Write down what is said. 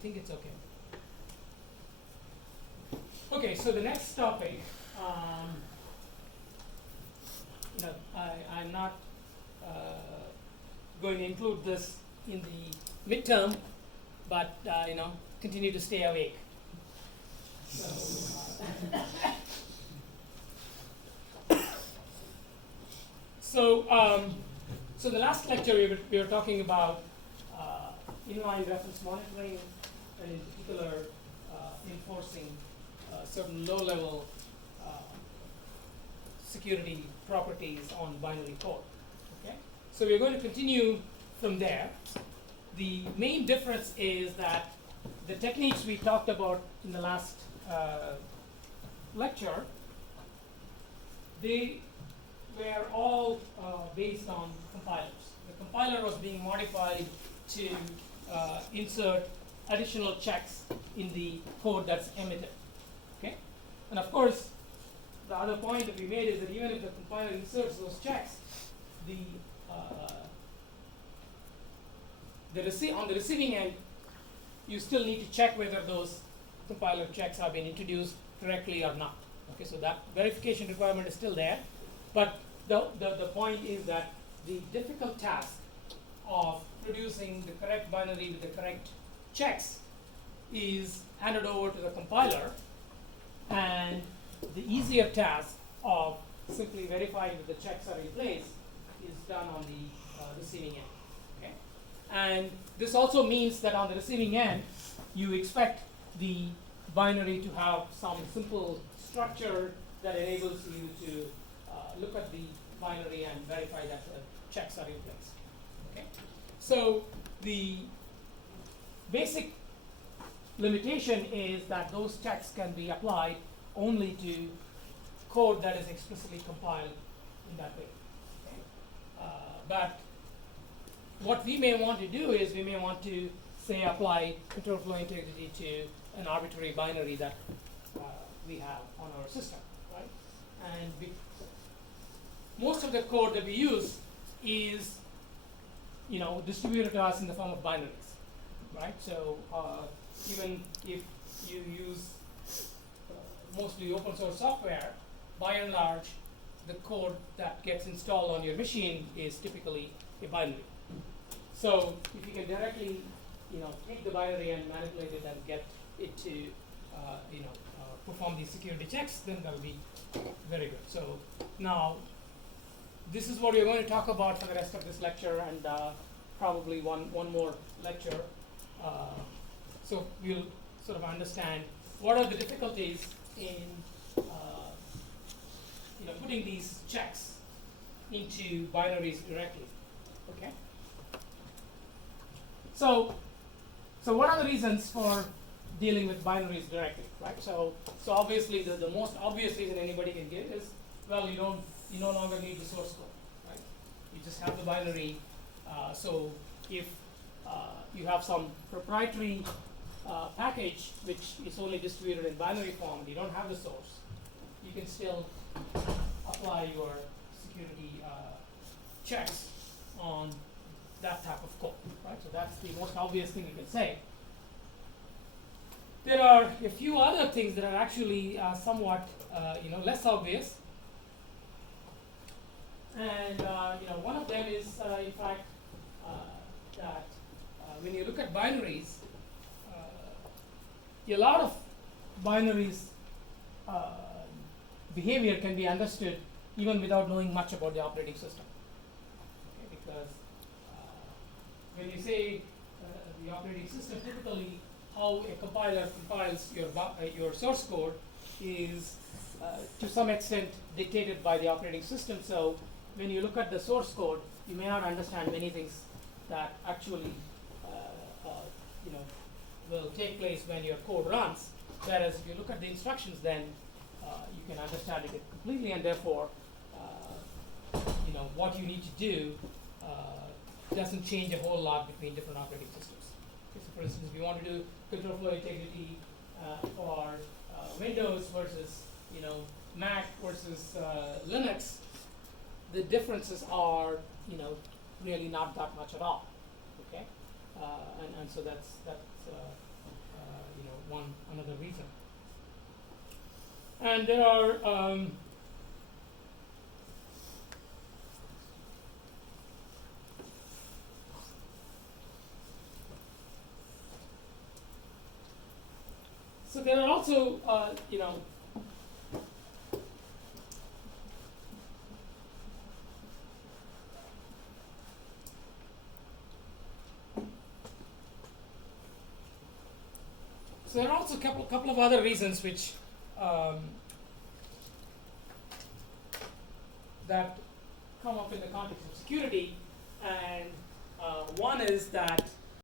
think it's okay. Okay, so the next topic, I'm not going to include this in the midterm, but continue to stay awake. So the last lecture we were talking about inline reference monitoring, and in particular enforcing certain low-level security properties on binary code. Okay, so we're going to continue from there. The main difference is that the techniques we talked about in the last lecture, they were all based on compilers. The compiler was being modified to insert additional checks in the code that's emitted. Okay, and of course, the other point that we made is that even if the compiler inserts those checks, on the receiving end, you still need to check whether those compiler checks have been introduced correctly or not. Okay, so that verification requirement is still there, but the point is that the difficult task of producing the correct binary with the correct checks is handed over to the compiler, and the easier task of simply verifying that the checks are in place is done on the receiving end. Okay? And this also means that on the receiving end, you expect the binary to have some simple structure that enables you to look at the binary and verify that the checks are in place. Okay? So the basic limitation is that those checks can be applied only to code that is explicitly compiled in that way. Okay? But what we may want to do is we may want to, say, apply control flow integrity to an arbitrary binary that we have on our system, right? And most of the code that we use is, distributed to us in the form of binaries, right? So even if you use mostly open source software, by and large, the code that gets installed on your machine is typically a binary. So if you can directly, take the binary and manipulate it and get it to, perform these security checks, then that will be very good. So now, this is what we're going to talk about for the rest of this lecture, and probably one more lecture. So we'll sort of understand what are the difficulties in putting these checks into binaries directly. Okay. So what are the reasons for dealing with binaries directly, right? So obviously the most obvious reason anybody can give is, well, you no longer need the source code, right? You just have the binary. So if you have some proprietary package which is only distributed in binary form, you don't have the source, you can still apply your security checks on that type of code, right? So that's the most obvious thing you can say. There are a few other things that are actually somewhat less obvious, and one of them is in fact that when you look at binaries, a lot of binaries behavior can be understood even without knowing much about the operating system. Okay, because when you say the operating system, typically how a compiler compiles your source code is to some extent dictated by the operating system. So when you look at the source code, you may not understand many things that actually will take place when your code runs. Whereas if you look at the instructions, then you can understand it completely, and therefore what you need to do doesn't change a whole lot between different operating systems. Okay, so for instance, if you want to do control flow integrity for Windows versus Mac versus Linux, the differences are really not that much at all. Okay, and so that's another reason. And there are so there are also so there are also a couple of other reasons which that come up in the context of security, and one is that